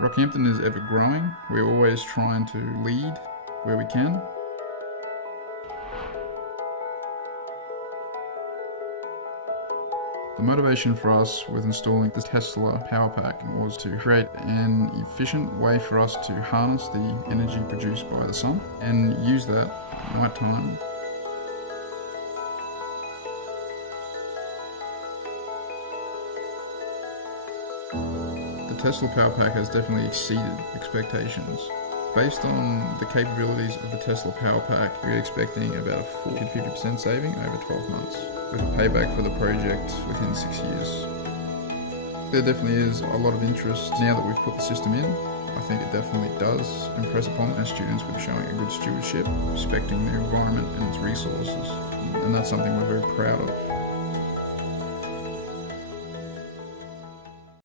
Rockhampton is ever growing. We're always trying to lead where we can. The motivation for us with installing the Tesla Powerpack was to create an efficient way for us to harness the energy produced by the sun and use that at night time. The Tesla Powerpack has definitely exceeded expectations. Based on the capabilities of the Tesla Powerpack, we're expecting about a 40-50% saving over 12 months, with a payback for the project within 6 years. There definitely is a lot of interest now that we've put the system in. I think it definitely does impress upon our students with showing a good stewardship, respecting the environment and its resources, and that's something we're very proud of.